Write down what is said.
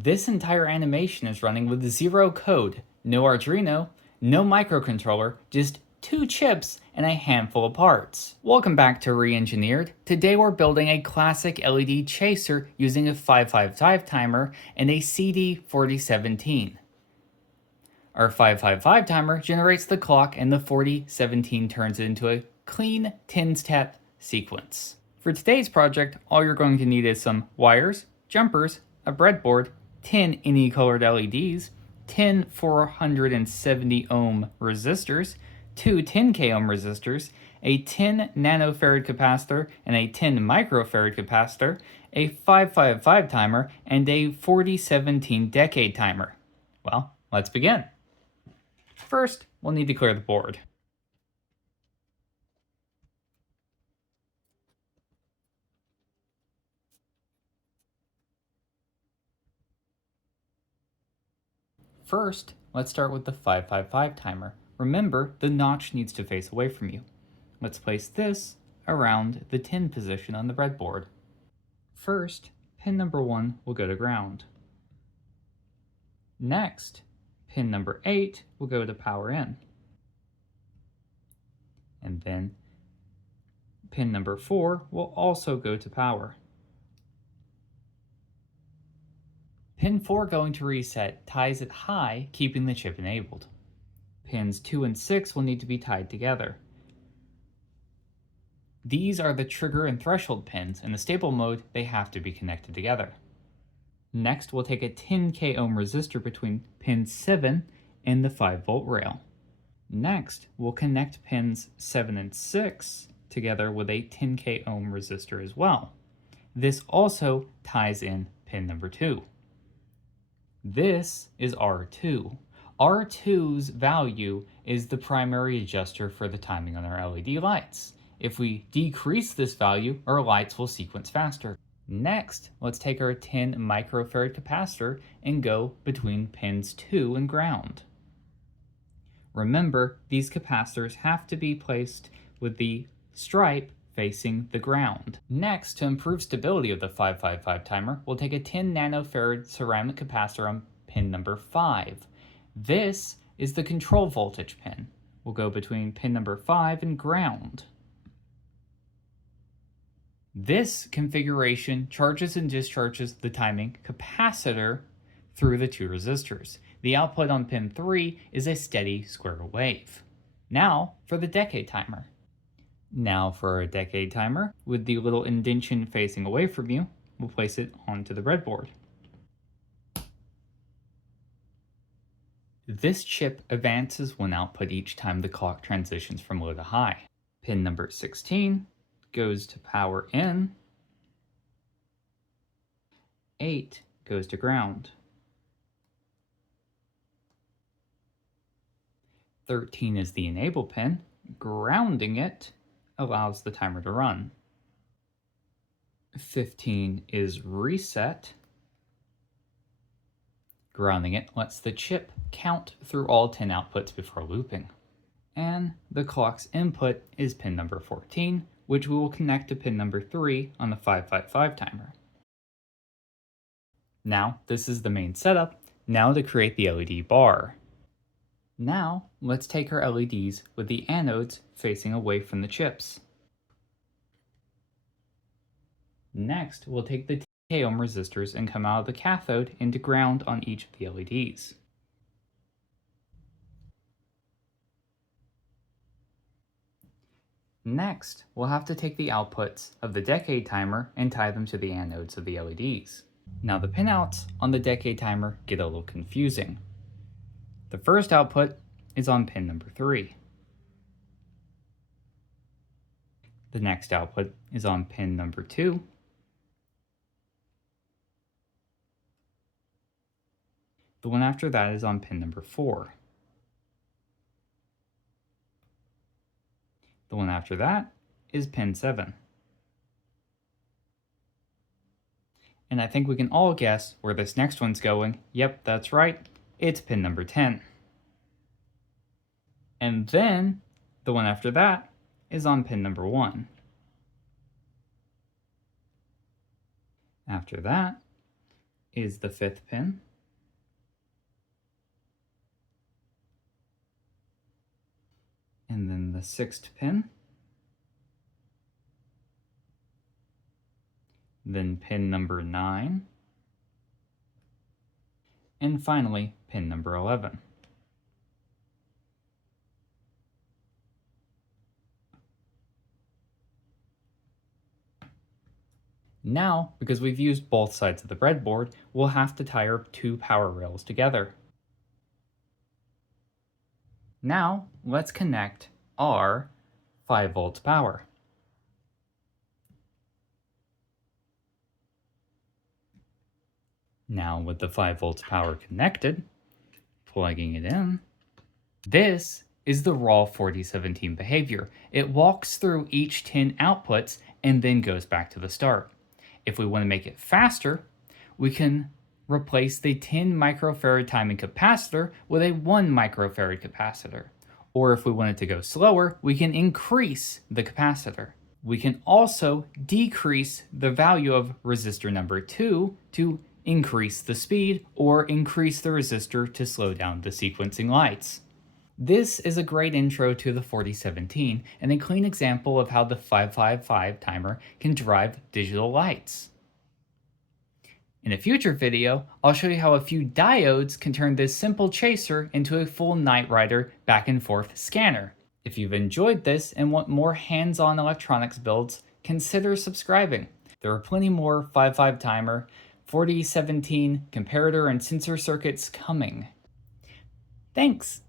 This entire animation is running with zero code, no Arduino, no microcontroller, just 2 chips and a handful of parts. Welcome back to Re-Engineered. Today we're building a classic LED chaser using a 555 timer and a CD4017. Our 555 timer generates the clock and the 4017 turns it into a clean 10-step sequence. For today's project, all you're going to need is some wires, jumpers, a breadboard, 10 any colored LEDs, 10 470 ohm resistors, two 10k ohm resistors, a 10 nanofarad capacitor and a 10 microfarad capacitor, a 555 timer, and a 4017 decade timer. Well, let's begin. First, we'll need to clear the board. First, let's start with the 555 timer. Remember, the notch needs to face away from you. Let's place this around the 10 position on the breadboard. First, pin number 1 will go to ground. Next, pin number 8 will go to power in. And then pin number 4 will also go to power. Pin 4 going to reset ties it high, keeping the chip enabled. Pins 2 and 6 will need to be tied together. These are the trigger and threshold pins. In the stable mode, they have to be connected together. Next, we'll take a 10k ohm resistor between pin 7 and the 5-volt rail. Next, we'll connect pins 7 and 6 together with a 10k ohm resistor as well. This also ties in pin number 2. This is R2. R2's value is the primary adjuster for the timing on our LED lights. If we decrease this value, our lights will sequence faster. Next, let's take our 10 microfarad capacitor and go between pins 2 and ground. Remember, these capacitors have to be placed with the stripe facing the ground. Next, to improve stability of the 555 timer, we'll take a 10 nanofarad ceramic capacitor on pin number 5. This is the control voltage pin. We'll go between pin number 5 and ground. This configuration charges and discharges the timing capacitor through the 2 resistors. The output on pin 3 is a steady square wave. Now for the decade timer. Now for our decade timer, with the little indentation facing away from you, we'll place it onto the breadboard. This chip advances one output each time the clock transitions from low to high. Pin number 16 goes to power in, 8 goes to ground, 13 is the enable pin. Grounding it allows the timer to run. 15 is reset. Grounding it lets the chip count through all 10 outputs before looping. And the clock's input is pin number 14, which we will connect to pin number 3 on the 555 timer. Now, this is the main setup. Now to create the LED bar. Now, let's take our LEDs with the anodes facing away from the chips. Next, we'll take the 10k ohm resistors and come out of the cathode into ground on each of the LEDs. Next, we'll have to take the outputs of the decade timer and tie them to the anodes of the LEDs. Now the pinouts on the decade timer get a little confusing. The first output is on pin number 3. The next output is on pin number 2. The one after that is on pin number 4. The one after that is pin 7. And I think we can all guess where this next one's going. Yep, that's right. It's pin number 10. And then the one after that is on pin number 1. After that, is the 5th pin. And then the 6th pin. Then pin number 9. And finally, pin number 11. Now, because we've used both sides of the breadboard, we'll have to tie our 2 power rails together. Now, let's connect our 5 volts power. Now, with the 5 volts power connected, plugging it in, this is the raw 4017 behavior. It walks through each 10 outputs and then goes back to the start. If we want to make it faster, we can replace the 10 microfarad timing capacitor with a 1 microfarad capacitor. Or if we want it to go slower, we can increase the capacitor. We can also decrease the value of resistor number 2 to increase the speed, or increase the resistor to slow down the sequencing lights. This is a great intro to the 4017 and a clean example of how the 555 timer can drive digital lights. In a future video, I'll show you how a few diodes can turn this simple chaser into a full Knight Rider back and forth scanner. If you've enjoyed this and want more hands-on electronics builds, consider subscribing. There are plenty more 55 timer, 4017 comparator and sensor circuits coming. Thanks!